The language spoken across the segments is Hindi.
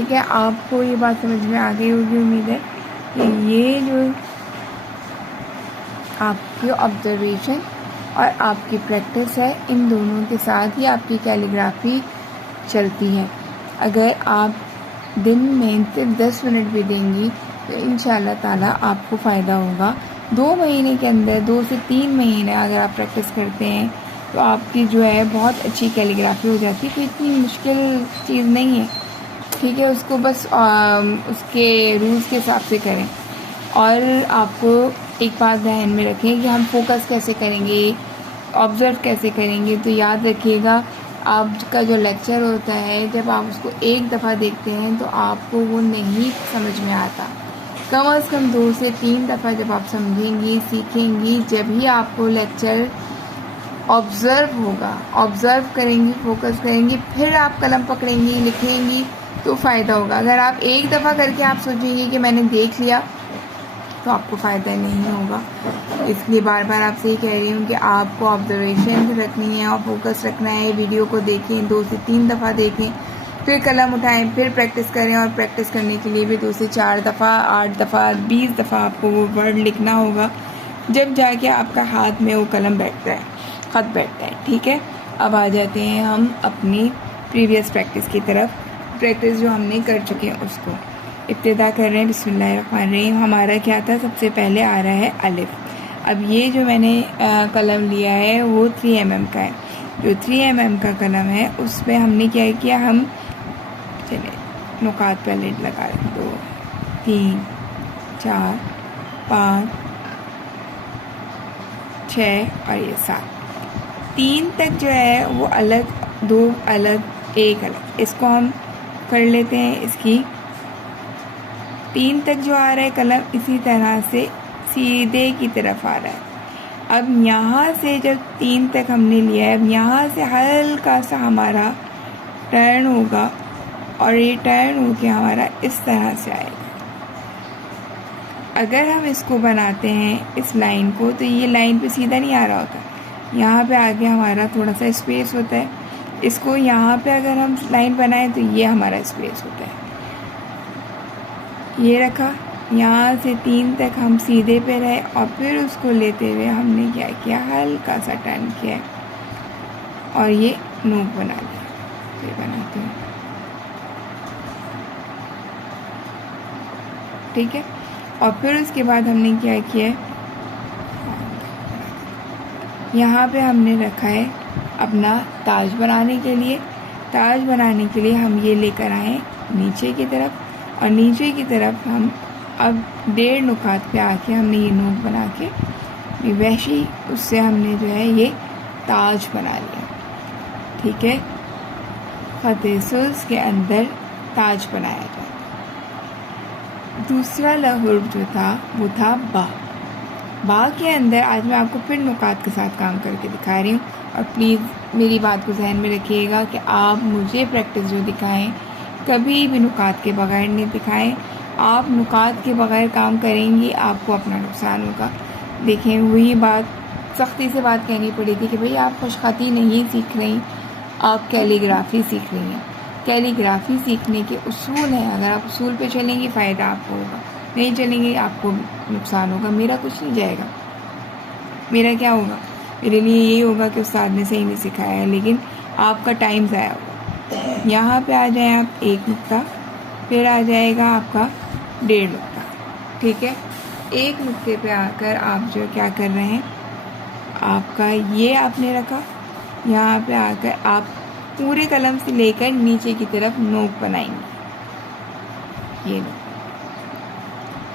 ठीक है, आपको ये बात समझ में आ गई होगी उम्मीद है कि ये जो आपकी ऑब्जर्वेशन और आपकी प्रैक्टिस है, इन दोनों के साथ ही आपकी कैलीग्राफी चलती है। अगर आप दिन में सिर्फ 10 मिनट भी देंगी तो इंशाल्लाह ताला आपको फ़ायदा होगा। 2 महीने के अंदर, 2 से 3 महीने अगर आप प्रैक्टिस करते हैं तो आपकी जो है बहुत अच्छी कैलीग्राफी हो जाती है। कोई इतनी मुश्किल चीज़ नहीं है, ठीक है। उसको बस उसके रूल्स के हिसाब से करें। और आपको एक बात ध्यान में रखें कि हम फोकस कैसे करेंगे, ऑब्ज़र्व कैसे करेंगे। तो याद रखिएगा, आपका जो लेक्चर होता है जब आप उसको एक दफ़ा देखते हैं तो आपको वो नहीं समझ में आता। कम से कम 2 से 3 दफ़ा जब आप समझेंगी, सीखेंगी, जब ही आपको लेक्चर ऑब्ज़र्व होगा, ऑब्ज़र्व करेंगी, फोकस करेंगी, फिर आप कलम पकड़ेंगी, लिखेंगी तो फ़ायदा होगा। अगर आप एक दफ़ा करके आप सोचेंगे कि मैंने देख लिया तो आपको फ़ायदा नहीं होगा। इसलिए बार बार आपसे ही कह रही हूँ कि आपको ऑब्जर्वेशन रखनी है और फोकस रखना है। वीडियो को देखें, 2 से 3 दफ़ा देखें, फिर कलम उठाएं, फिर प्रैक्टिस करें। और प्रैक्टिस करने के लिए भी 2 से 4 दफ़ा, 8 दफ़ा, 20 दफ़ा आपको वो वर्ड लिखना होगा, जब जाके आपका हाथ में वो कलम बैठता है, ख़त बैठता है, ठीक है। अब आ जाते हैं हम अपनी प्रीवियस प्रैक्टिस की तरफ। प्रैक्टिस जो हमने कर चुके हैं उसको इब्तिदा कर रहे हैं। बिस्मिल्लाहिर्रहमानिर्रहीम। हमारा क्या था, सबसे पहले आ रहा है अलिफ। अब ये जो मैंने कलम लिया है वो 3 mm का है। जो 3 mm का कलम है उसमें हमने क्या किया, हम चले नुकात पहले लगा रहे, 2 3 4 5 6 और ये 7। 3 तक जो है वो अलग, 2 अलग, 1 अलग, इसको हम कर लेते हैं। इसकी 3 तक जो आ रहा है कलम, इसी तरह से सीधे की तरफ आ रहा है। अब यहाँ से जब 3 तक हमने लिया है, अब यहाँ से हल्का सा हमारा टर्न होगा और ये टर्न होके हमारा इस तरह से आएगा। अगर हम इसको बनाते हैं इस लाइन को, तो ये लाइन पे सीधा नहीं आ रहा होता, यहाँ पे आगे हमारा थोड़ा सा स्पेस होता है। इसको यहाँ पे अगर हम लाइन बनाएं तो ये हमारा स्पेस होता है। ये रखा, यहाँ से 3 तक हम सीधे पे रहे और फिर उसको लेते हुए हमने क्या किया, हल्का सा टर्न किया और ये नोक बना लिया। ये बनाते हैं, ठीक है। और फिर उसके बाद हमने क्या किया, यहाँ पे हमने रखा है अपना ताज बनाने के लिए। ताज बनाने के लिए हम ये लेकर आए नीचे की तरफ, और नीचे की तरफ हम अब 1.5 नुकात पे आके हमने ये नोक बना के वैसी उससे हमने जो है ये ताज बना लिया, ठीक है। ख़त-ए-सुज़ के अंदर ताज बनाया जाता है। दूसरा लहुर जो था वो था बा। बा के अंदर आज मैं आपको फिर नुकात के साथ काम करके दिखा रही हूँ। और प्लीज़ मेरी बात को ज़हन में रखिएगा कि आप मुझे प्रैक्टिस जो दिखाएं कभी भी नुकात के बगैर नहीं दिखाएं। आप नुकात के बगैर काम करेंगी, आपको अपना नुकसान होगा। देखें, वही बात सख्ती से बात कहनी पड़ी थी कि भाई आप खुशखती नहीं सीख रही, आप कैलीग्राफी सीख रही हैं। कैलीग्राफी सीखने के उसूल हैं, अगर आप उसूल पे चलेंगी फ़ायदा आपको होगा, नहीं चलेंगे आपको नुकसान होगा। मेरा कुछ नहीं जाएगा, मेरा क्या होगा, मेरे लिए यही होगा कि उस्ताद ने सही नहीं सिखाया है, लेकिन आपका टाइम ज़ाया होगा। यहाँ पे आ जाए आप 1 नुक्ता, फिर आ जाएगा आपका 1.5 नुक्ता, ठीक है। 1 नुक्ते पे आकर आप जो क्या कर रहे हैं, आपका ये आपने रखा, यहाँ पे आकर आप पूरे कलम से लेकर नीचे की तरफ नोक बनाएंगे, ये नोक,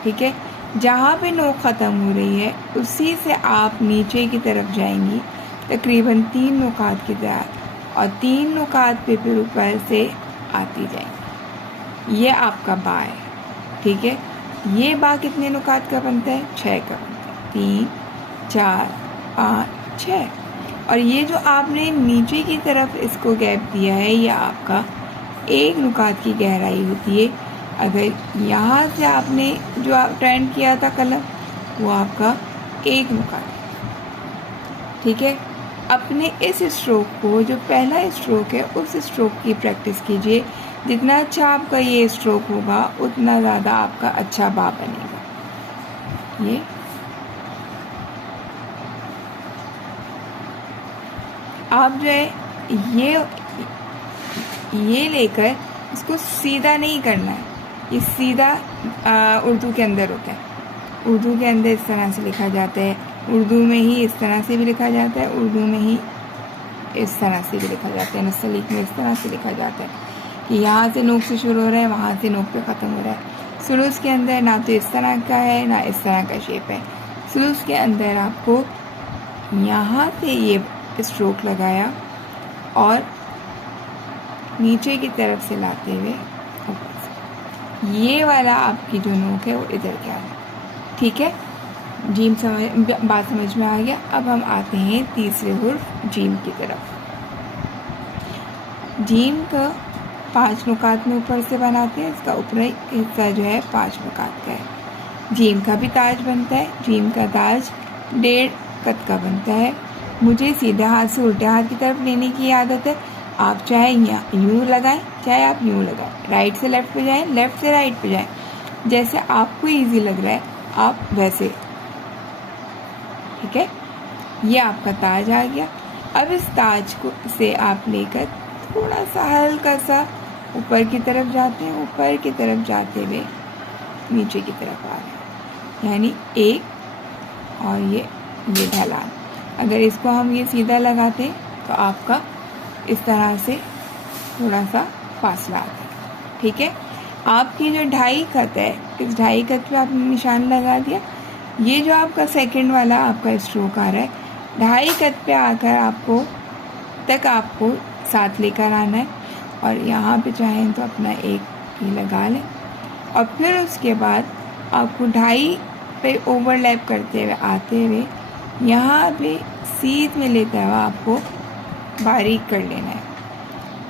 ठीक है। जहाँ पे नोक ख़त्म हो रही है उसी से आप नीचे की तरफ जाएंगी तकरीबन 3 नुकात की तरह, और 3 नुकात पे फिर ऊपर से आती जाएंगी। ये आपका बा है, ठीक है। ये बा कितने नुकात का बनता है, 6 का बनता है, 3 4 5 6। और ये जो आपने नीचे की तरफ इसको गैप दिया है, ये आपका 1 नुकात की गहराई होती है। अगर यहाँ से आपने जो आप टर्न किया था कलम, वो आपका 1 नुकात, ठीक है। अपने इस स्ट्रोक को, जो पहला स्ट्रोक है, उस स्ट्रोक की प्रैक्टिस कीजिए। जितना अच्छा आपका ये स्ट्रोक होगा उतना ज़्यादा आपका अच्छा बा बनेगा। ये आप जो है ये लेकर इसको सीधा नहीं करना है, ये सीधा उर्दू के अंदर होता है। उर्दू के अंदर इस तरह से लिखा जाता है, उर्दू में ही इस तरह से भी लिखा जाता है, उर्दू में ही इस तरह से भी लिखा जाता है, नस्तलीक में इस तरह से लिखा जाता है कि यहाँ से नोक से शुरू हो रहा है, वहाँ से नोक पे ख़त्म हो रहा है। सुलूस के अंदर ना तो इस तरह का है ना इस तरह का शेप है। सुलूस के अंदर आपको यहाँ से ये स्ट्रोक लगाया और नीचे की तरफ से लाते हुए ये वाला आपकी जो नोक है वो इधर के आ रहा है। ठीक है, जीम बात समझ में आ गया। अब हम आते हैं तीसरे हुर्फ जीम की तरफ। जीम का 5 नुकात में ऊपर से बनाते हैं, इसका ऊपरी हिस्सा जो है 5 नुकात का है। जीम का भी ताज बनता है, जीम का ताज 1.5 कद का बनता है। मुझे सीधे हाथ से उल्टे हाथ की तरफ लेने की आदत है। आप चाहे यूँ लगाएं, चाहे आप यूँ लगाएं, राइट से लेफ्ट पे जाएं, लेफ्ट से राइट पे जाएं, जैसे आपको इजी लग रहा है आप वैसे। ठीक है, ये आपका ताज आ गया। अब इस ताज को से आप लेकर थोड़ा सा हल्का सा ऊपर की तरफ जाते हैं, ऊपर की तरफ जाते हुए नीचे की तरफ आ रहे हैं, यानी एक और ये ढलान। अगर इसको हम ये सीधा लगाते हैं तो आपका इस तरह से थोड़ा सा फासला आता है। ठीक है, आपकी जो 2.5 कद है, इस 2.5 कद पे आपने निशान लगा दिया। ये जो आपका सेकंड वाला आपका स्ट्रोक आ रहा है, 2.5 कद पे आकर आपको साथ लेकर आना है और यहाँ पे चाहें तो अपना एक ही लगा लें और फिर उसके बाद आपको 2.5 पे ओवरलैप करते हुए आते हुए यहाँ पे सीध में लेते हुए आपको बारीक कर लेना है।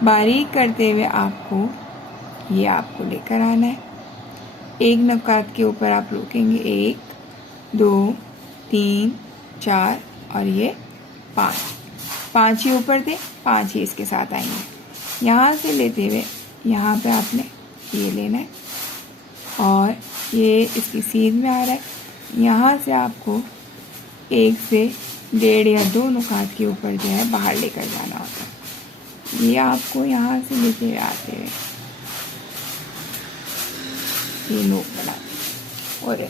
बारीक करते हुए आपको लेकर आना है। एक नुकात के ऊपर आप रोकेंगे, 1 2 3 4 और ये 5 ही ऊपर थे, 5 ही इसके साथ आएंगे। यहाँ से लेते हुए यहाँ पे आपने ये लेना है और ये इसकी सीध में आ रहा है। यहाँ से आपको 1 से 1.5 या 2 नुकात के ऊपर जो है बाहर लेकर जाना होता है। ये आपको यहाँ से लेते हुए आते हुए ये नोक बना और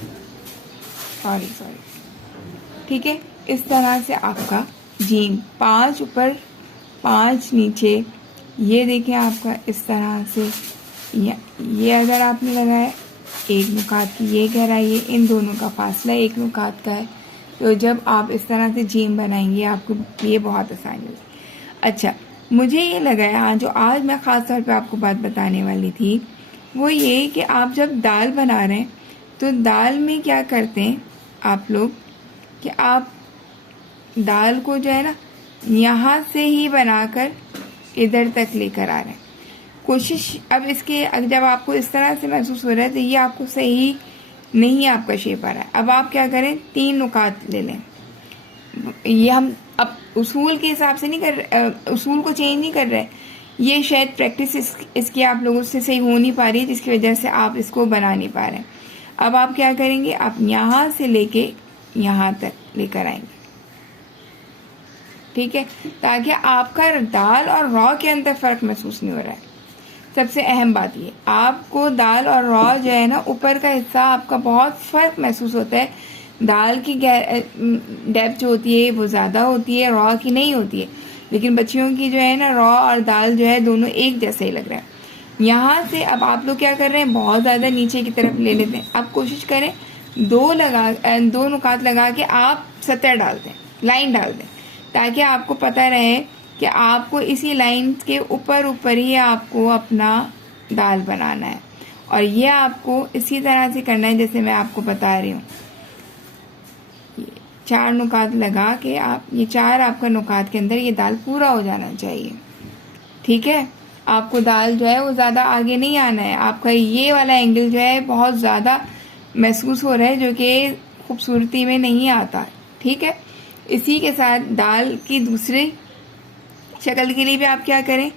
सॉरी ठीक है, इस तरह से आपका जीम 5 ऊपर 5 नीचे, ये देखें आपका इस तरह से ये अगर आपने लगाया 1 नुकात की ये गहराई है, इन दोनों का फासला 1 नुकात का है। तो जब आप इस तरह से जीम बनाएंगे आपको ये बहुत आसानी होगी। अच्छा, मुझे ये लगा जो आज मैं ख़ास तौर पे आपको बात बताने वाली थी वो ये कि आप जब दाल बना रहे हैं तो दाल में क्या करते हैं आप लोग कि आप दाल को जो है ना यहाँ से ही बनाकर इधर तक लेकर आ रहे हैं। कोशिश अब इसके जब आपको इस तरह से महसूस हो रहा है तो ये आपको सही नहीं आपका शेप आ रहा है। अब आप क्या करें, 3 नुकात ले लें। ये हम अब उसूल के हिसाब से नहीं कर उसूल को चेंज नहीं कर रहे, ये शायद प्रैक्टिस इसकी आप लोगों से सही हो नहीं पा रही है जिसकी वजह से आप इसको बना नहीं पा रहे हैं। अब आप क्या करेंगे, आप यहाँ से लेके यहाँ तक लेकर आएंगे। ठीक है, ताकि आपका दाल और रॉ के अंदर फ़र्क महसूस नहीं हो रहा है। सबसे अहम बात ये, आपको दाल और रॉ जो है ना ऊपर का हिस्सा आपका बहुत फ़र्क महसूस होता है। दाल की डेप्थ जो होती है वो ज़्यादा होती है, रॉ की नहीं होती है। लेकिन बच्चियों की जो है ना रॉ और दाल जो है दोनों एक जैसे ही लग रहा है। यहाँ से अब आप लोग क्या कर रहे हैं, बहुत ज़्यादा नीचे की तरफ ले लेते हैं। आप कोशिश करें 2 नुकात लगा के आप सतह डाल दें, लाइन डाल दें, ताकि आपको पता रहे कि आपको इसी लाइन के ऊपर ही आपको अपना दाल बनाना है। और ये आपको इसी तरह से करना है जैसे मैं आपको बता रही हूँ। 4 नुकात लगा के आप ये 4 आपका नुकात के अंदर ये दाल पूरा हो जाना चाहिए। ठीक है, आपको दाल जो है वो ज़्यादा आगे नहीं आना है। आपका ये वाला एंगल जो है बहुत ज़्यादा महसूस हो रहा है जो कि खूबसूरती में नहीं आता। ठीक है, इसी के साथ दाल की दूसरी शक्ल के लिए भी आप क्या करें,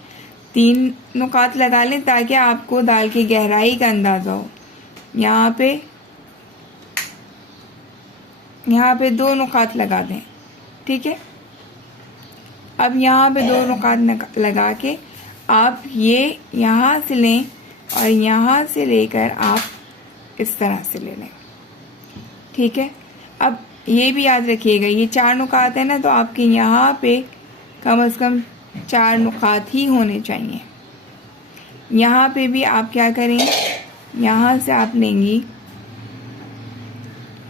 3 नुकात लगा लें ताकि आपको दाल की गहराई का अंदाज़ा हो। यहाँ पे 2 नुकात लगा दें, ठीक है। अब यहाँ पे 2 नुकात लगा के आप ये यहाँ से लें और यहाँ से लेकर आप इस तरह से ले लें, ठीक है। अब ये भी याद रखिएगा, ये 4 नुकात है ना, तो आपके यहाँ पे कम से कम 4 नुकात ही होने चाहिए। यहाँ पे भी आप क्या करेंगे, यहाँ से आप लेंगी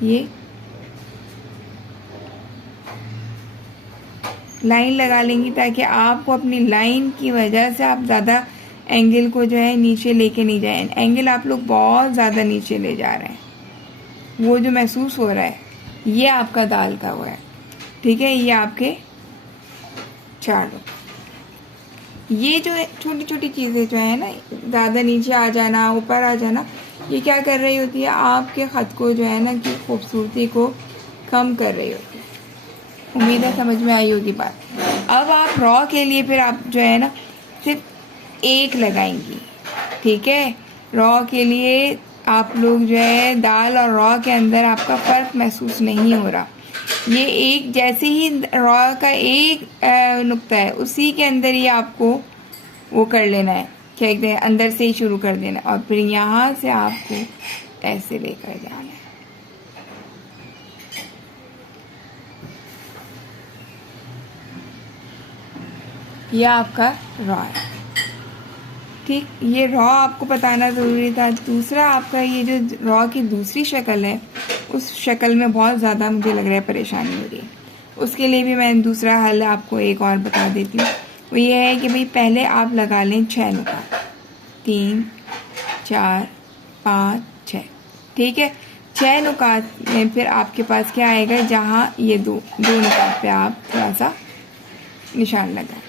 ये लाइन लगा लेंगी ताकि आपको अपनी लाइन की वजह से आप ज़्यादा एंगल को जो है नीचे लेके नहीं जाए। एंगल आप लोग बहुत ज़्यादा नीचे ले जा रहे हैं, वो जो महसूस हो रहा है ये आपका दाल का हुआ है, ठीक है। ये आपके 4 ये जो छोटी छोटी चीज़ें जो है ना, ज़्यादा नीचे आ जाना, ऊपर आ जाना, ये क्या कर रही होती है, आपके ख़त को जो है ना कि खूबसूरती को कम कर रही होती है। उम्मीद है समझ में आई होगी बात। अब आप रॉ के लिए फिर आप जो है ना सिर्फ 1 लगाएंगी, ठीक है। रॉ के लिए आप लोग जो है दाल और रॉ के अंदर आपका फ़र्क महसूस नहीं हो रहा। ये एक जैसे ही रॉ का एक नुक्ता है उसी के अंदर ही आपको वो कर लेना है, क्या कहते हैं, अंदर से ही शुरू कर देना और फिर यहाँ से आपको ऐसे लेकर जाना है। यह आपका रॉ है, ठीक। ये रॉ आपको बताना ज़रूरी था। दूसरा आपका ये जो रॉ की दूसरी शक्ल है, उस शक्ल में बहुत ज़्यादा मुझे लग रहा है परेशानी हो रही है। उसके लिए भी मैं दूसरा हल आपको एक और बता देती हूँ। वो ये है कि भाई पहले आप लगा लें 6 नुकात, 3 4 5 6, ठीक है। 6 नुकात में फिर आपके पास क्या आएगा, जहाँ ये दो नुकात पे आप थोड़ा सा निशान लगाएं।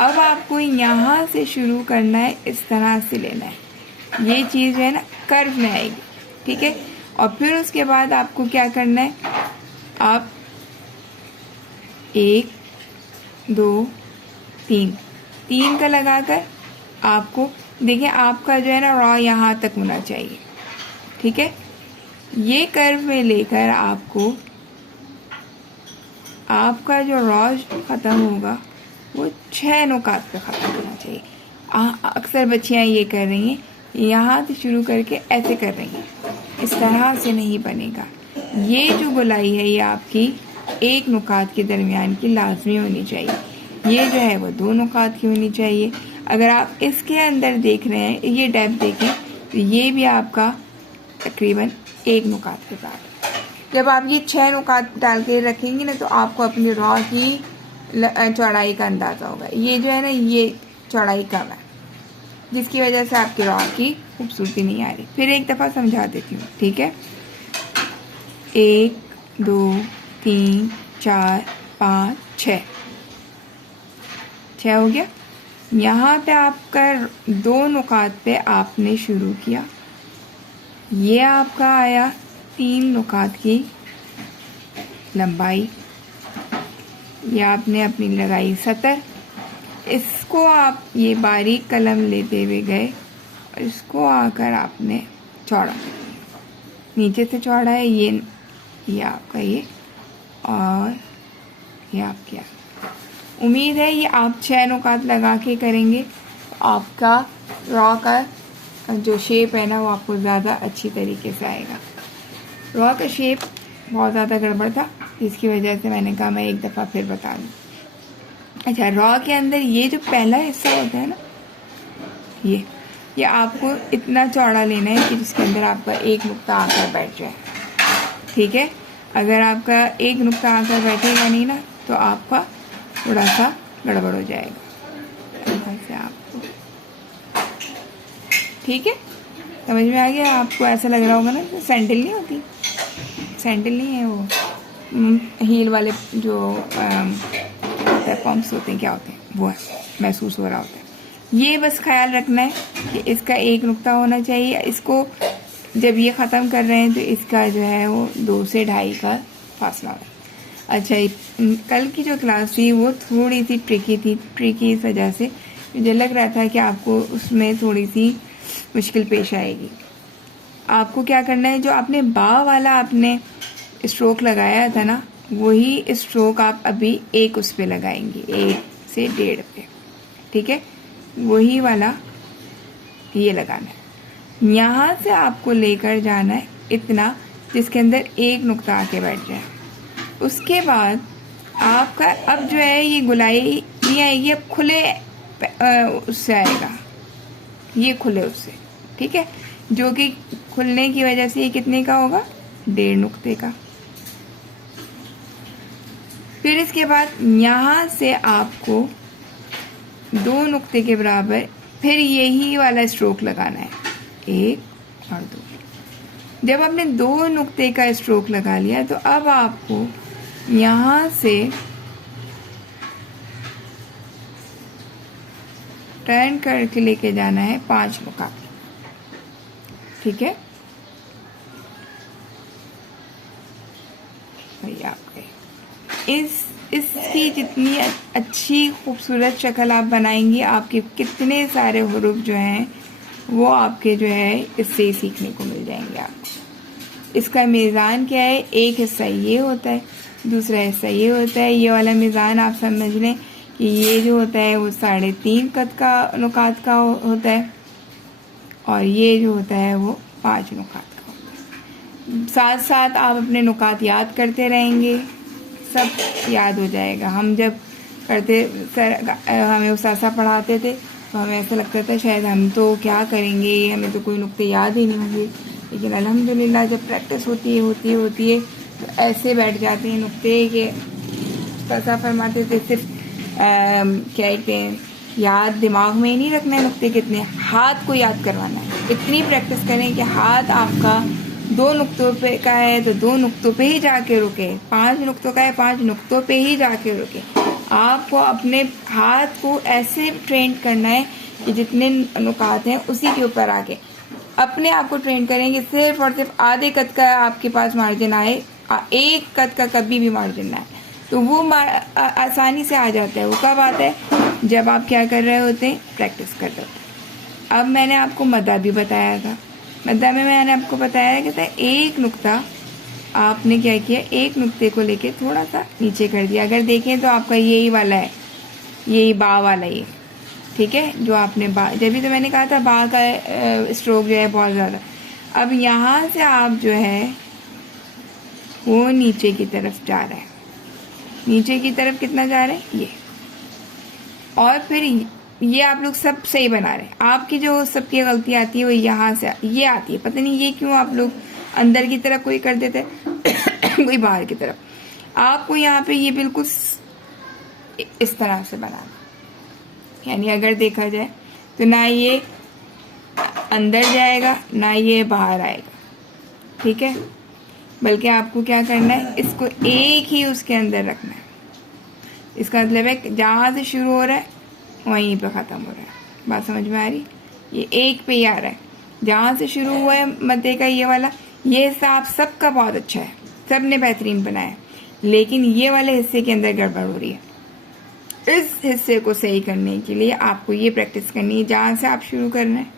अब आपको यहाँ से शुरू करना है, इस तरह से लेना है, ये चीज़ है ना कर्व में आएगी, ठीक है। और फिर उसके बाद आपको क्या करना है, आप 1 2 3 का लगाकर आपको देखिए, आपका जो है ना रॉ यहाँ तक होना चाहिए, ठीक है। ये कर्व में लेकर आपका जो रॉ ख़त्म होगा वो 6 नुकात पे ख़त्म होना चाहिए। अक्सर बच्चियाँ ये कर रही हैं, यहाँ से शुरू करके ऐसे कर रही हैं, इस तरह से नहीं बनेगा। ये जो गोलाई है ये आपकी 1 नुकात के दरमियान की लाजमी होनी चाहिए। ये जो है वो 2 नुकात की होनी चाहिए। अगर आप इसके अंदर देख रहे हैं, ये डेप्थ देखें, तो ये भी आपका तकरीबन 1 नुकात के साथ। जब आप ये 6 नुकात डाल के रखेंगे ना, तो आपको अपनी रॉ की चौड़ाई का अंदाज़ा होगा। ये जो है ना, ये चौड़ाई कम है, जिसकी वजह से आपकी रॉ की खूबसूरती नहीं आ रही। फिर एक दफ़ा समझा देती हूँ, ठीक है। 1 2 3 4 5 6 हो गया। यहाँ पे आपका 2 नुकात पे आपने शुरू किया, ये आपका आया 3 नुकात की लंबाई, ये आपने अपनी लगाई सतर। इसको आप ये बारीक कलम लेते हुए गए और इसको आकर आपने चौड़ा, नीचे से चौड़ा है ये आपका ये, और ये आपके उम्मीद है ये आप 6 नुकात लगा के करेंगे तो आपका रॉ का जो शेप है ना वो आपको ज़्यादा अच्छी तरीके से आएगा। रॉ का शेप बहुत ज़्यादा गड़बड़ था, जिसकी वजह से मैंने कहा मैं एक दफ़ा फिर बता दूँ। अच्छा, रॉ के अंदर ये जो पहला हिस्सा होता है ना, ये आपको इतना चौड़ा लेना है कि जिसके अंदर आपका 1 नुक्ता आकर बैठ जाए, ठीक है। अगर आपका 1 नुक्ता आकर बैठेगा नहीं ना, तो आपका थोड़ा सा गड़बड़ हो जाएगा से आपको, ठीक है। समझ में आ गया आपको? ऐसा लग रहा होगा ना सैंडल नहीं होती, सैंडल नहीं है वो, हील वाले जो पम्प्स होते हैं, क्या होते हैं वो है, महसूस हो रहा होता है। ये बस ख्याल रखना है कि इसका 1 नुक्ता होना चाहिए। इसको जब ये ख़त्म कर रहे हैं तो इसका जो है वो 2 से 2.5 का फासला होगा। अच्छा, कल की जो क्लास थी वो थोड़ी सी ट्रिकी इस वजह से मुझे लग रहा था कि आपको उसमें थोड़ी सी मुश्किल पेश आएगी। आपको क्या करना है, जो आपने बा वाला आपने स्ट्रोक लगाया था ना, वही स्ट्रोक आप अभी एक उस पे लगाएंगे, 1 से 1.5 पे, ठीक है। वही वाला ये लगाना है। यहाँ से आपको लेकर जाना है इतना जिसके अंदर एक नुक्ता आके बैठ जाए। उसके बाद आपका अब जो है ये गुलाई नहीं आएगी, अब खुले उससे आएगा, ये खुले उससे, ठीक है। जो कि खुलने की वजह से ये कितने का होगा, 1.5 नुक्ते का। फिर इसके बाद यहाँ से आपको 2 नुक्ते के बराबर फिर यही वाला स्ट्रोक लगाना है, 1 और 2। जब आपने 2 नुक्ते का स्ट्रोक लगा लिया तो अब आपको यहाँ से टर्न करके लेके जाना है 5 नुकात, ठीक है। इसकी जितनी अच्छी खूबसूरत शक्ल आप बनाएंगी, आपके कितने सारे हुरूफ जो हैं वो आपके जो है इससे सीखने को मिल जाएंगे आपको। इसका मीज़ान क्या है, एक हिस्सा ये होता है, दूसरा हिस्सा ये होता है। ये वाला मीज़ान आप समझ लें कि ये जो होता है वो 3.5 कद का नुकात का होता है, और ये जो होता है वो 5 नुकात का होता है। साथ साथ आप अपने नुकात याद करते रहेंगे, सब याद हो जाएगा। हम जब करते हमें उस्ताद पढ़ाते थे तो हमें ऐसा लगता था शायद हम तो क्या करेंगे, हमें तो कोई नुक्ते याद ही नहीं होंगे। लेकिन अल्हम्दुलिल्लाह जब प्रैक्टिस होती है तो ऐसे बैठ जाते हैं नुक्ते कि उस्ताद फरमाते थे सिर्फ क्या कहते हैं, याद दिमाग में ही नहीं रखना है नुक्ते कितने, हाथ को याद करवाना है। इतनी प्रैक्टिस करें कि हाथ आपका 2 नुक्तों पे का है तो 2 नुक्तों पे ही जाके रुके, 5 नुक्तों का है 5 नुक्तों पे ही जाके रुके। आपको अपने हाथ को ऐसे ट्रेन करना है कि जितने नुकात हैं उसी के ऊपर आके अपने आप को ट्रेन करेंगे। सिर्फ और सिर्फ आधे कद का आपके पास मार्जिन आए, 1 कद का कभी भी मार्जिन ना आए, तो वो आसानी से आ जाता है। वो कब आता है, जब आप क्या कर रहे होते हैं, प्रैक्टिस कर रहे होते हैं। अब मैंने आपको मद्दा भी बताया था, मद्दा में मैंने आपको बताया कि था 1 नुक्ता आपने क्या किया, 1 नुक्ते को लेके थोड़ा सा नीचे कर दिया। अगर देखें तो आपका यही वाला है, यही बा वाला ये, ठीक है। जो आपने बा, जब भी तो मैंने कहा था बा का स्ट्रोक जो है बहुत ज़्यादा। अब यहाँ से आप जो है वो नीचे की तरफ जा रहे हैं, नीचे की तरफ कितना जा रहे हैं ये, और फिर ये आप लोग सब सही बना रहे हैं। आपकी जो सबकी गलती आती है वो यहाँ से ये आती है, पता नहीं ये क्यों आप लोग अंदर की तरफ कोई कर देते कोई बाहर की तरफ। आपको यहाँ पे ये बिल्कुल इस तरह से बनाना, यानी अगर देखा जाए तो ना ये अंदर जाएगा ना ये बाहर आएगा, ठीक है। बल्कि आपको क्या करना है, इसको एक ही उसके अंदर रखना है। इसका मतलब है जहाँ से शुरू हो रहा है वहीं पे ख़त्म हो रहा है। बात समझ में आ रही, ये एक पे ही आ रहा है, जहाँ से शुरू हुआ है मध्य का ये वाला। ये हिस्सा आप सबका बहुत अच्छा है, सब ने बेहतरीन बनाया, लेकिन ये वाले हिस्से के अंदर गड़बड़ हो रही है। इस हिस्से को सही करने के लिए आपको ये प्रैक्टिस करनी है, जहाँ से आप शुरू कर रहे हैं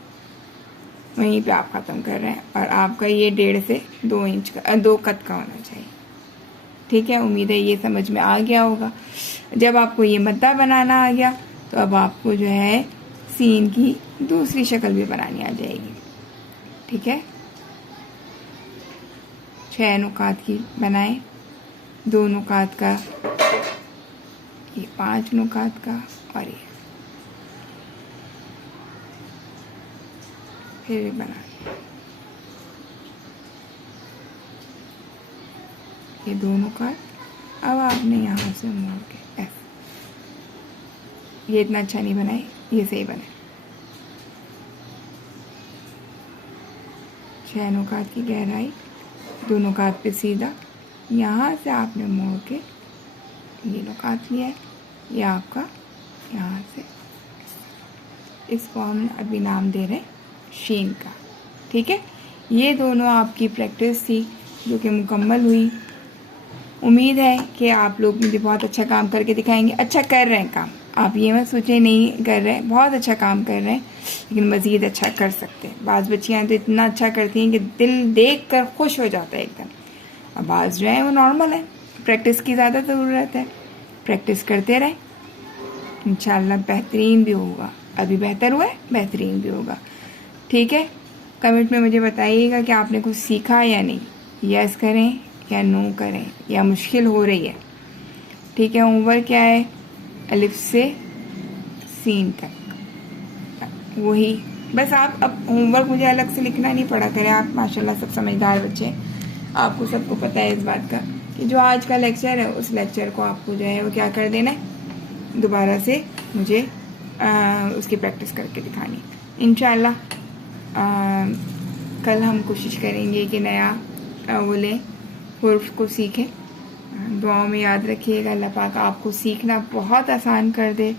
वहीं पे आप ख़त्म कर रहे हैं, और आपका ये 1.5 से 2 इंच का 2 कद का होना चाहिए, ठीक है। उम्मीद है ये समझ में आ गया होगा। जब आपको ये मद्दा बनाना आ गया तो अब आपको जो है सीन की दूसरी शक्ल भी बनानी आ जाएगी, ठीक है। 6 नुकात की बनाएं, 2 नुकात का, ये 5 नुकात का, और ये फिर बना ये 2 नुकात। अब आपने यहाँ से मोड़ के ये इतना अच्छा नहीं बनाए, ये सही बनाए। 6 नुकात की गहराई, 2 नुकात पे सीधा, यहाँ से आपने मोड़ के ये नुकात लिया है, ये आपका यहाँ से, इसको हम अभी नाम दे रहे हैं शीन का, ठीक है। ये दोनों आपकी प्रैक्टिस थी जो कि मुकम्मल हुई। उम्मीद है कि आप लोग मुझे बहुत अच्छा काम करके दिखाएंगे। अच्छा कर रहे हैं काम, आप ये मत सोचें नहीं कर रहे हैं, बहुत अच्छा काम कर रहे हैं, लेकिन मज़ीद अच्छा कर सकते हैं। बाज़ बच्चियाँ तो इतना अच्छा करती हैं कि दिल देख कर खुश हो जाता है एकदम, और बाज़ जो है वो नॉर्मल है। प्रैक्टिस की ज़्यादा ज़रूरत है, प्रैक्टिस करते रहें, इंशाल्लाह बेहतरीन भी होगा। अभी बेहतर हुआ है, बेहतरीन भी होगा। ठीक है, कमेंट में मुझे बताइएगा कि आपने कुछ सीखा या नहीं, यस करें या नो करें, या मुश्किल हो रही है। ठीक है, होमवर्क क्या है, अलिफ से सीन तक, वही बस। आप अब होमवर्क मुझे अलग से लिखना नहीं पड़ा करें, आप माशाल्लाह सब समझदार बच्चे, आपको सबको पता है इस बात का कि जो आज का लेक्चर है उस लेक्चर को आपको जो है वो क्या कर देना है, दोबारा से मुझे उसकी प्रैक्टिस करके दिखानी। इंशाल्लाह कल हम कोशिश करेंगे कि नया वो लें, हुर्फ को सीखें। दुआओं में याद रखिएगा, अल्लाह पाक आपको सीखना बहुत आसान कर दे,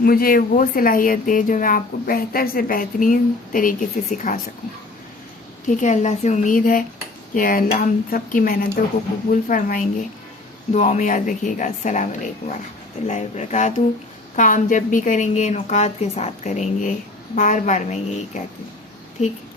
मुझे वो सलाहियत दे जो मैं आपको बेहतर से बेहतरीन तरीके से सिखा सकूं। ठीक है, अल्लाह से उम्मीद है कि अल्लाह हम सब की मेहनतों को कबूल फरमाएंगे। दुआओं में याद रखिएगा। अस्सलाम वालेकुम वरहमतुल्लाहि वबरकातुहू। काम जब भी करेंगे नुकात के साथ करेंगे, बार बार मैं यही कहती हूँ। ठीक है।